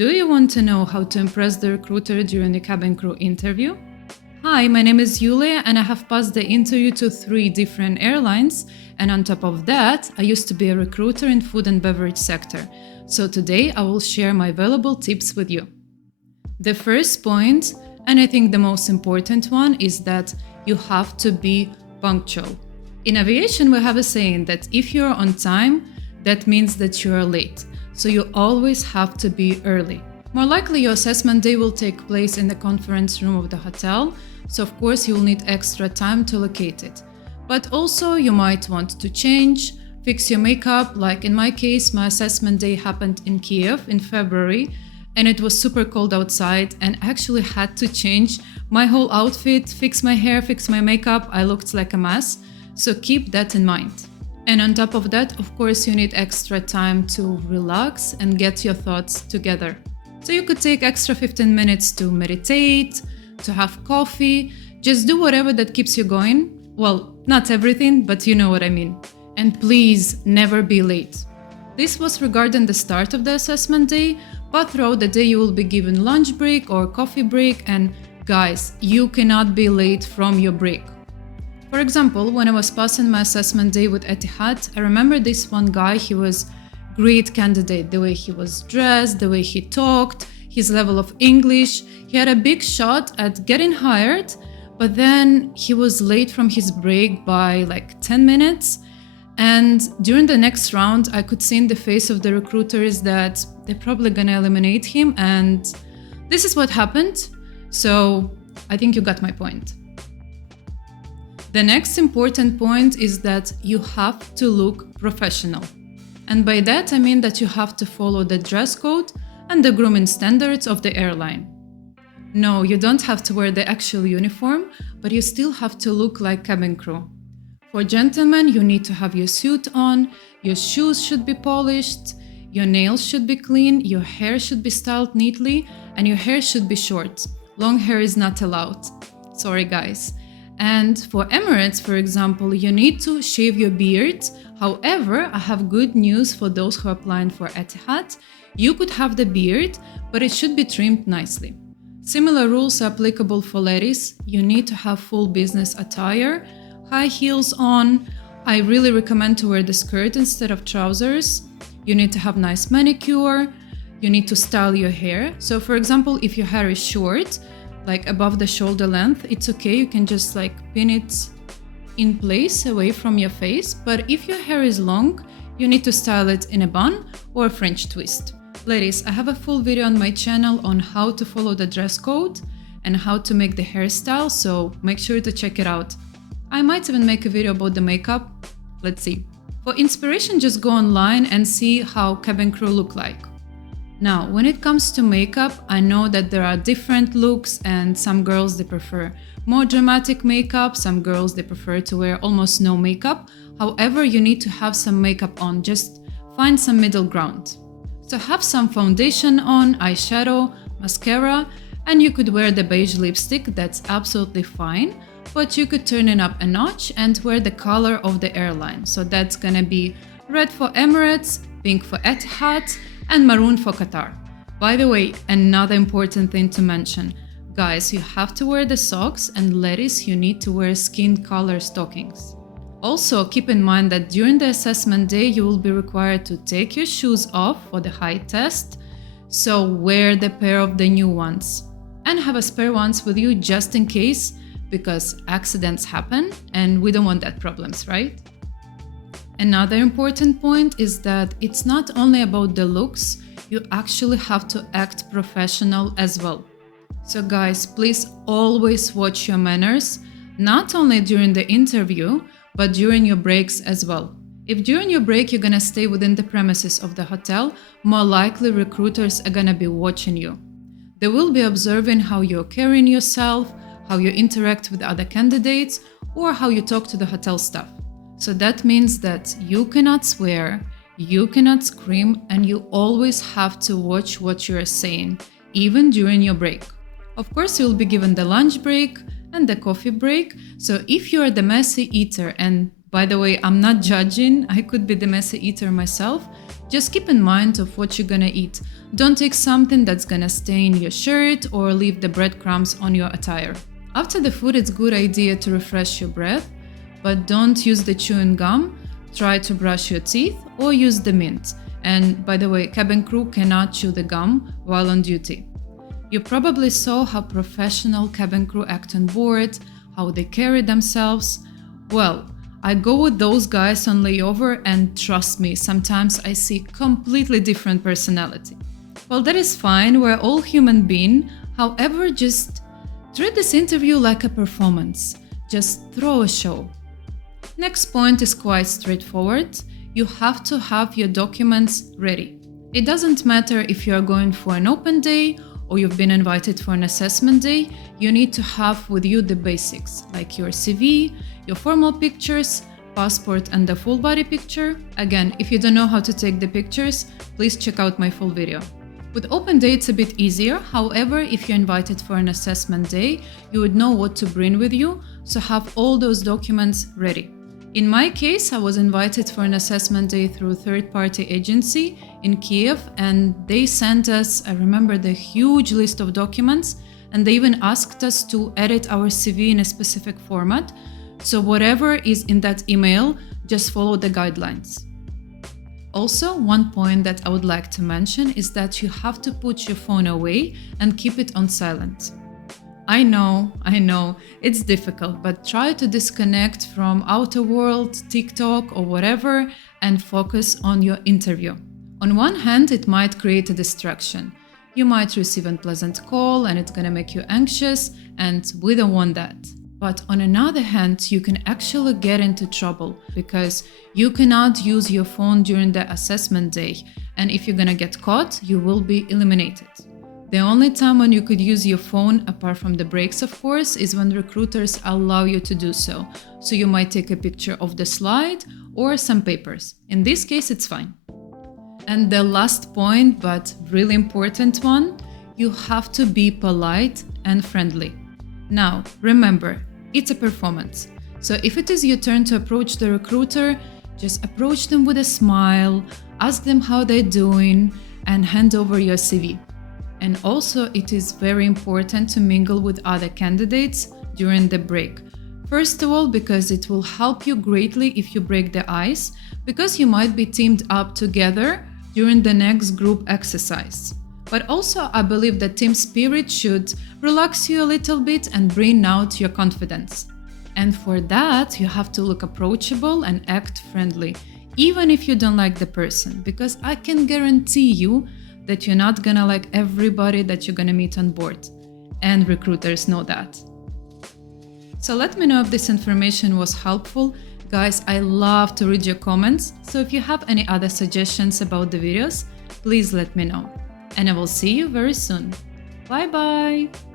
Do you want to know how to impress the recruiter during the cabin crew interview? Hi, my name is Yulia and I have passed the interview to 3 different airlines, and on top of that, I used to be a recruiter in food and beverage sector. So today I will share my valuable tips with you. The first point, and I think the most important one, is that you have to be punctual. In aviation, we have a saying that if you're on time, that means that you're late. So you always have to be early. More likely your assessment day will take place in the conference room of the hotel, so of course you will need extra time to locate it. But also you might want to change, fix your makeup, like in my case, my assessment day happened in Kiev in February, and it was super cold outside, and I actually had to change my whole outfit, fix my hair, fix my makeup. I looked like a mess, so keep that in mind. And on top of that, of course, you need extra time to relax and get your thoughts together. So you could take extra 15 minutes to meditate, to have coffee, just do whatever that keeps you going. Well, not everything, but you know what I mean. And please never be late. This was regarding the start of the assessment day, but throughout the day you will be given lunch break or coffee break, and guys, you cannot be late from your break. For example, when I was passing my assessment day with Etihad, I remember this one guy, he was great candidate, the way he was dressed, the way he talked, his level of English. He had a big shot at getting hired, but then he was late from his break by like 10 minutes. And during the next round, I could see in the face of the recruiters that they're probably gonna eliminate him, and this is what happened. So I think you got my point. The next important point is that you have to look professional. And by that I mean that you have to follow the dress code and the grooming standards of the airline. No, you don't have to wear the actual uniform, but you still have to look like cabin crew. For gentlemen, you need to have your suit on, your shoes should be polished, your nails should be clean, your hair should be styled neatly, and your hair should be short. Long hair is not allowed. Sorry guys. And for Emirates, for example, you need to shave your beard. However, I have good news for those who are applying for Etihad. You could have the beard, but it should be trimmed nicely. Similar rules are applicable for ladies. You need to have full business attire, high heels on. I really recommend to wear the skirt instead of trousers. You need to have nice manicure. You need to style your hair. So for example, if your hair is short, like above the shoulder length, it's okay, you can just like pin it in place away from your face. But if your hair is long, you need to style it in a bun or a French twist. Ladies, I have a full video on my channel on how to follow the dress code and how to make the hairstyle, so make sure to check it out. I might even make a video about the makeup. Let's see. For inspiration, just go online and see how cabin crew look like. Now, when it comes to makeup, I know that there are different looks, and some girls they prefer more dramatic makeup, some girls they prefer to wear almost no makeup. However, you need to have some makeup on, just find some middle ground. So have some foundation on, eyeshadow, mascara, and you could wear the beige lipstick, that's absolutely fine. But you could turn it up a notch and wear the color of the airline. So that's gonna be red for Emirates, pink for Etihad, and maroon for Qatar. By the way, another important thing to mention. Guys, you have to wear the socks, and ladies, you need to wear skin color stockings. Also, keep in mind that during the assessment day, you will be required to take your shoes off for the height test. So wear the pair of the new ones. And have a spare ones with you just in case, because accidents happen and we don't want that problems, right? Another important point is that it's not only about the looks, you actually have to act professional as well. So guys, please always watch your manners, not only during the interview, but during your breaks as well. If during your break you're gonna stay within the premises of the hotel, more likely recruiters are gonna be watching you. They will be observing how you're carrying yourself, how you interact with other candidates, or how you talk to the hotel staff. So that means that you cannot swear, you cannot scream, and you always have to watch what you're saying, even during your break. Of course, you'll be given the lunch break and the coffee break. So if you're the messy eater, and by the way, I'm not judging, I could be the messy eater myself, Just keep in mind of what you're gonna eat. Don't take something that's gonna stain your shirt or leave the breadcrumbs on your attire. After the food, it's a good idea to refresh your breath, but don't use the chewing gum. Try to brush your teeth or use the mint. And by the way, cabin crew cannot chew the gum while on duty. You probably saw how professional cabin crew act on board, how they carry themselves. Well, I go with those guys on layover and trust me, sometimes I see completely different personality. Well, that is fine, we're all human beings. However, just treat this interview like a performance. Just throw a show. Next point is quite straightforward. You have to have your documents ready. It doesn't matter if you are going for an open day or you've been invited for an assessment day, you need to have with you the basics, like your CV, your formal pictures, passport and the full body picture. Again, if you don't know how to take the pictures, please check out my full video. With open day, it's a bit easier. However, if you're invited for an assessment day, you would know what to bring with you, so have all those documents ready. In my case, I was invited for an assessment day through a third-party agency in Kiev, and they sent us, I remember, the huge list of documents, and they even asked us to edit our CV in a specific format. So whatever is in that email, just follow the guidelines. Also, one point that I would like to mention is that you have to put your phone away and keep it on silent. I know, it's difficult, but try to disconnect from outer world, TikTok or whatever, and focus on your interview. On one hand, it might create a distraction. You might receive an unpleasant call and it's gonna make you anxious, and we don't want that. But on another hand, you can actually get into trouble because you cannot use your phone during the assessment day, and if you're gonna get caught, you will be eliminated. The only time when you could use your phone, apart from the breaks of course, is when recruiters allow you to do so. So you might take a picture of the slide or some papers. In this case, it's fine. And the last point, but really important one, you have to be polite and friendly. Now, remember, it's a performance. So if it is your turn to approach the recruiter, just approach them with a smile, ask them how they're doing, and hand over your CV. And also, it is very important to mingle with other candidates during the break. First of all, because it will help you greatly if you break the ice, because you might be teamed up together during the next group exercise. But also, I believe that team spirit should relax you a little bit and bring out your confidence. And for that, you have to look approachable and act friendly, even if you don't like the person, because I can guarantee you that you're not gonna like everybody that you're gonna meet on board. And recruiters know that. So let me know if this information was helpful. Guys, I love to read your comments, so if you have any other suggestions about the videos, please let me know. And I will see you very soon. Bye bye!